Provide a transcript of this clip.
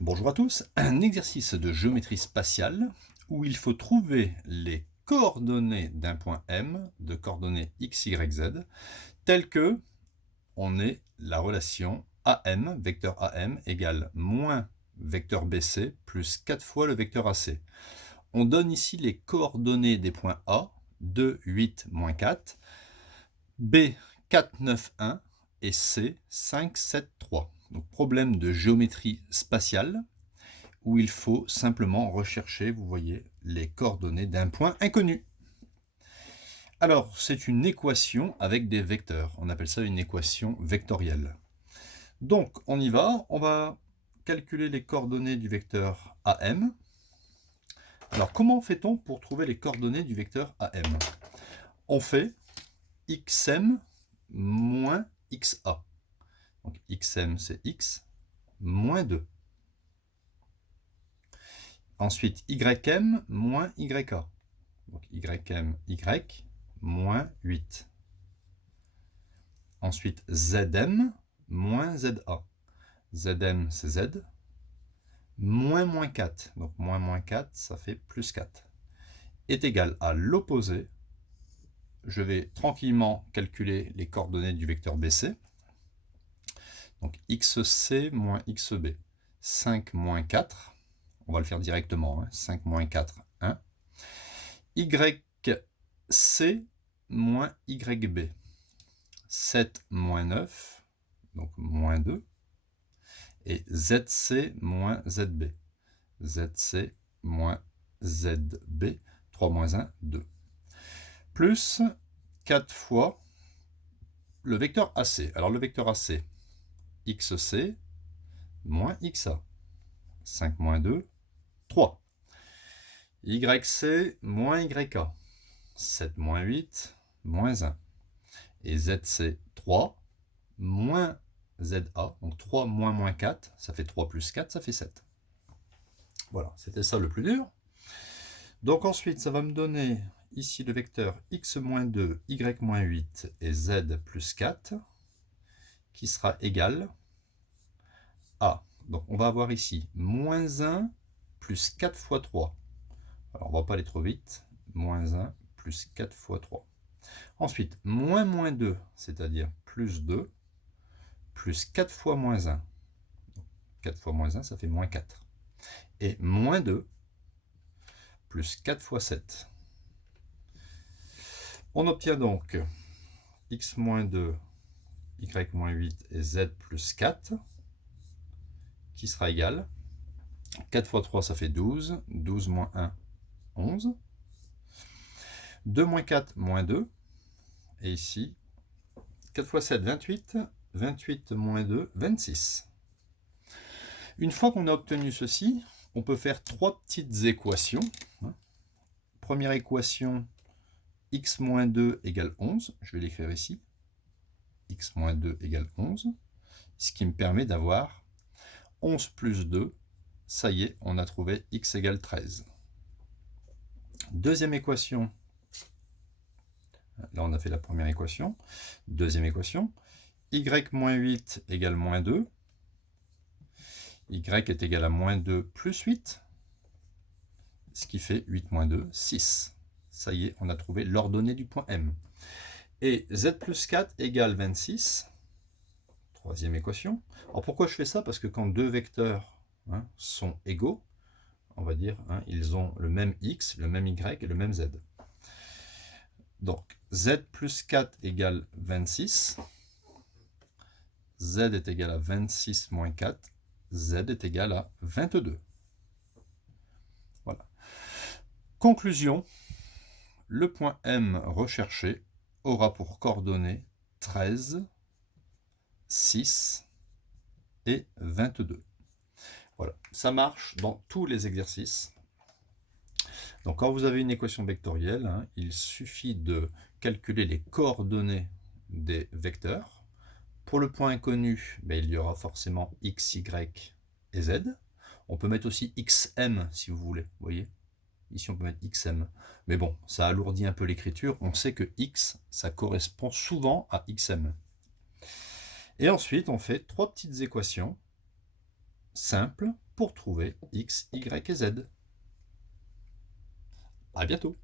Bonjour à tous, un exercice de géométrie spatiale où il faut trouver les coordonnées d'un point M de coordonnées x, y, z telles que on ait la relation AM, vecteur AM égale moins vecteur BC plus 4 fois le vecteur AC. On donne ici les coordonnées des points A, 2, 8, moins 4, B, 4, 9, 1 et C, 5, 7, 3. Donc problème de géométrie spatiale où il faut simplement rechercher, vous voyez, les coordonnées d'un point inconnu. Alors, c'est une équation avec des vecteurs. On appelle ça une équation vectorielle. Donc, on y va. On va calculer les coordonnées du vecteur AM. Alors, comment fait-on pour trouver les coordonnées du vecteur AM? On fait xm moins xa. Donc, xm, c'est x, moins 2. Ensuite, ym moins yk. Donc, ym, y, moins 8. Ensuite, zm moins za. Zm, c'est z. Moins 4. Donc, moins 4, ça fait plus 4. Est égal à l'opposé. Je vais tranquillement calculer les coordonnées du vecteur BC. Donc, xc moins xb. 5 moins 4. On va le faire directement. 5 moins 4, 1. yc moins yb. 7 moins 9, donc moins 2, et zc moins zb. zc moins zb, 3 moins 1, 2. Plus 4 fois le vecteur AC. Alors le vecteur AC, xc moins xa. 5 moins 2, 3. yc moins yk. 7 moins 8, moins 1. Et zc 3 moins za, donc 3 moins 4, ça fait 3 plus 4, ça fait 7. Voilà, c'était ça le plus dur. Donc ensuite, ça va me donner ici le vecteur x-2, y-8 et z plus 4, qui sera égal à, donc on va avoir ici moins 1 plus 4 fois 3. Alors on ne va pas aller trop vite, moins 1 plus 4 fois 3. Ensuite, moins 2, c'est-à-dire plus 2, plus 4 fois moins 1. 4 fois moins 1, ça fait moins 4. Et moins 2, plus 4 fois 7. On obtient donc x-2, y-8 et z plus 4, qui sera égal. 4 fois 3, ça fait 12. 12 moins 1, 11. 2 moins 4, moins 2. Et ici, 4 fois 7, 28. 28 moins 2, 26. Une fois qu'on a obtenu ceci, on peut faire trois petites équations. Première équation, x-2 égale 11. Je vais l'écrire ici. x-2 égale 11. Ce qui me permet d'avoir 11 plus 2. Ça y est, on a trouvé x égale 13. Deuxième équation. Là, on a fait la première équation. Deuxième équation. y-8 égale moins 2. Y est égal à moins 2 plus 8. Ce qui fait 8 moins 2, 6. Ça y est, on a trouvé l'ordonnée du point M. Et z plus 4 égale 26. Troisième équation. Alors pourquoi je fais ça? Parce que quand deux vecteurs sont égaux, on va dire, ils ont le même x, le même y et le même z. Donc, z plus 4 égale 26. Z est égal à 26 moins 4. Z est égal à 22. Voilà. Conclusion, le point M recherché aura pour coordonnées 13, 6 et 22. Voilà, ça marche dans tous les exercices. Donc quand vous avez une équation vectorielle, il suffit de calculer les coordonnées des vecteurs. Pour le point inconnu, il y aura forcément x, y et z. On peut mettre aussi xm si vous voulez, vous voyez. Ici on peut mettre xm. Mais bon, ça alourdit un peu l'écriture. On sait que x, ça correspond souvent à xm. Et ensuite, on fait trois petites équations simples pour trouver x, y et z. À bientôt.